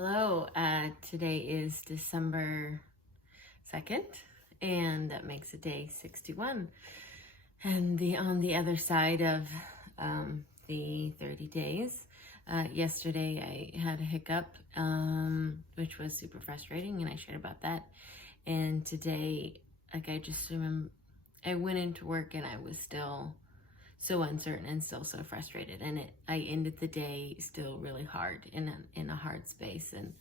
Hello, today is December 2nd, and that makes it day 61. And on the other side of the 30 days, yesterday I had a hiccup, which was super frustrating, and I shared about that. And today, I just remember, I went into work and I was still so uncertain and still so frustrated, and I ended the day still really hard in a hard space. And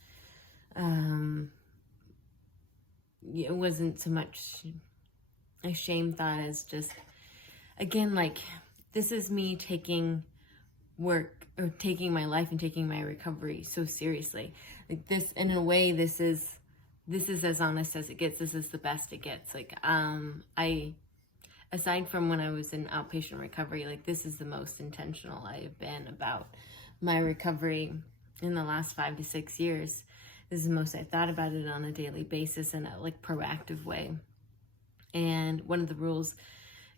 it wasn't so much a shame thought as just, again, like, this is me taking work or taking my life and taking my recovery so seriously. Like, this, in a way, this is as honest as it gets. This is the best it gets. Aside from when I was in outpatient recovery, this is the most intentional I have been about my recovery in the last 5 to 6 years. This is the most I thought about it on a daily basis in a proactive way. And one of the rules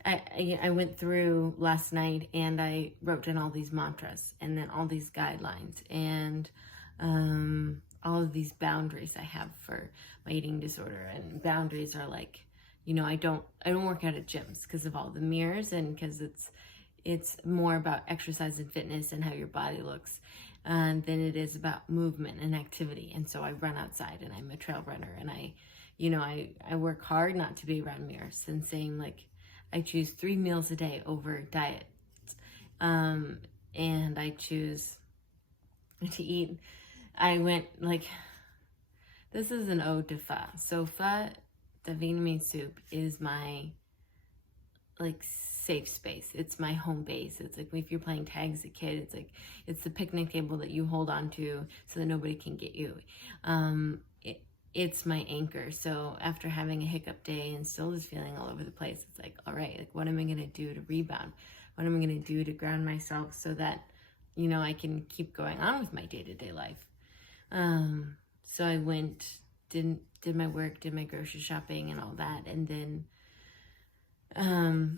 I went through last night, and I wrote down all these mantras and then all these guidelines and all of these boundaries I have for my eating disorder. And boundaries are I don't work out at gyms because of all the mirrors, and because it's more about exercise and fitness and how your body looks than it is about movement and activity. And so I run outside, and I'm a trail runner, and I work hard not to be around mirrors. And same, I choose 3 meals a day over diet, and I choose to eat. I went this is an ode to pho. So pho, the Vietnamese soup, is my safe space. It's my home base. It's if you're playing tag as a kid, it's the picnic table that you hold on to so that nobody can get you. It's my anchor. So after having a hiccup day and still just feeling all over the place, it's all right, what am I going to do to rebound? What am I going to do to ground myself so that, I can keep going on with my day-to-day life? So I went, did my work, did my grocery shopping and all that. And then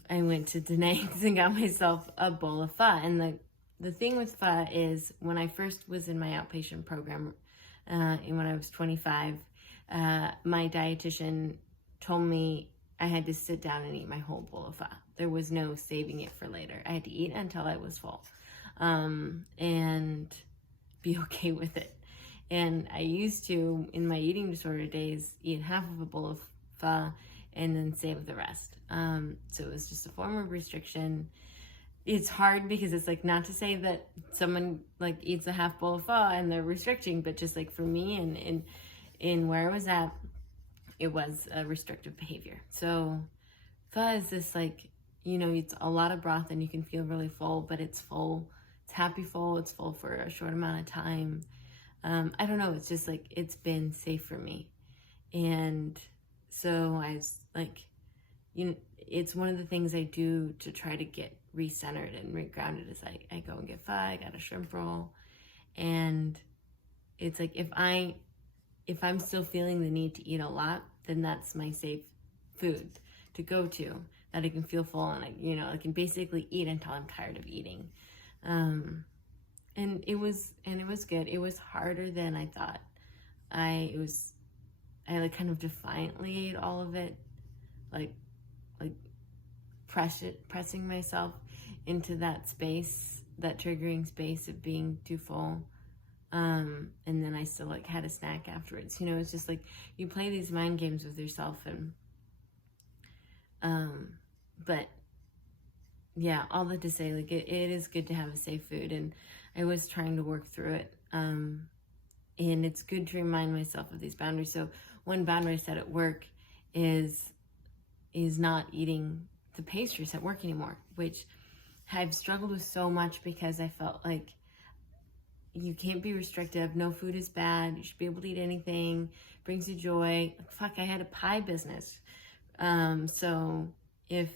I went to Danae's and got myself a bowl of pho. And the thing with pho is, when I first was in my outpatient program, and when I was 25, my dietitian told me I had to sit down and eat my whole bowl of pho. There was no saving it for later. I had to eat until I was full, and be okay with it. And I used to, in my eating disorder days, eat half of a bowl of pho and then save the rest. So it was just a form of restriction. It's hard because it's not to say that someone eats a half bowl of pho and they're restricting, but just for me and in where I was at, it was a restrictive behavior. So pho is this it's a lot of broth and you can feel really full, but it's full. It's happy full. It's full for a short amount of time. I don't know. It's just it's been safe for me. And so I was it's one of the things I do to try to get recentered and regrounded is I go and get pho. I got a shrimp roll. And it's if I'm still feeling the need to eat a lot, then that's my safe food to go to, that I can feel full and I can basically eat until I'm tired of eating. And it was good. It was harder than I thought. I kind of defiantly ate all of it, pressing myself into that space, that triggering space of being too full. And then I still had a snack afterwards. It's just you play these mind games with yourself. And but yeah, all that to say, it is good to have a safe food, and I was trying to work through it. And it's good to remind myself of these boundaries. So one boundary I set at work is not eating the pastries at work anymore, which I've struggled with so much because I felt you can't be restrictive. No food is bad. You should be able to eat anything. Brings you joy. Fuck, I had a pie business. So if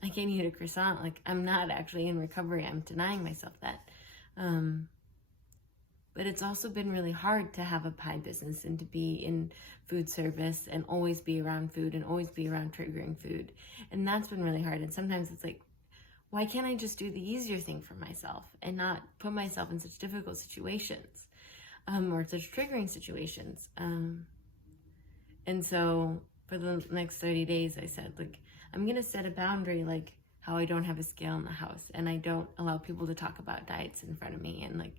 I can't eat a croissant, I'm not actually in recovery. I'm denying myself that. But it's also been really hard to have a pie business and to be in food service and always be around food and always be around triggering food. And that's been really hard. And sometimes it's why can't I just do the easier thing for myself and not put myself in such difficult situations? or such triggering situations. And so for the next 30 days, I said, like, I'm going to set a boundary, like how I don't have a scale in the house and I don't allow people to talk about diets in front of me. And like,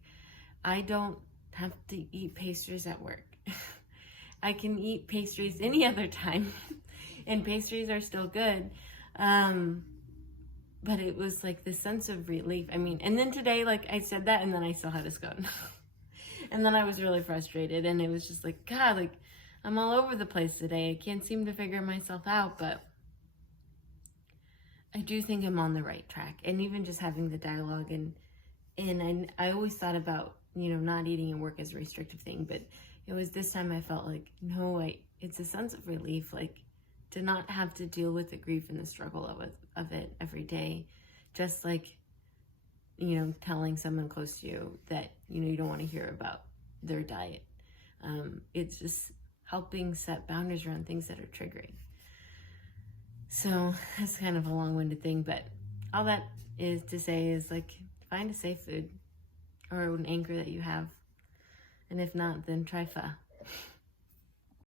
I don't have to eat pastries at work. I can eat pastries any other time and pastries are still good. But it was like this sense of relief. I mean, and then today, like I said that and then I still had a scone. And then I was really frustrated and it was just like, God, like I'm all over the place today. I can't seem to figure myself out, but I do think I'm on the right track. And even just having the dialogue and I always thought about, you know, not eating at work as a restrictive thing, but it was this time I felt like, no, it's a sense of relief, like to not have to deal with the grief and the struggle of it every day. Just like, you know, telling someone close to you that, you know, you don't want to hear about their diet. It's just helping set boundaries around things that are triggering. So that's kind of a long-winded thing, but all that is to say is like, find a safe food or an anchor that you have. And if not, then try pho.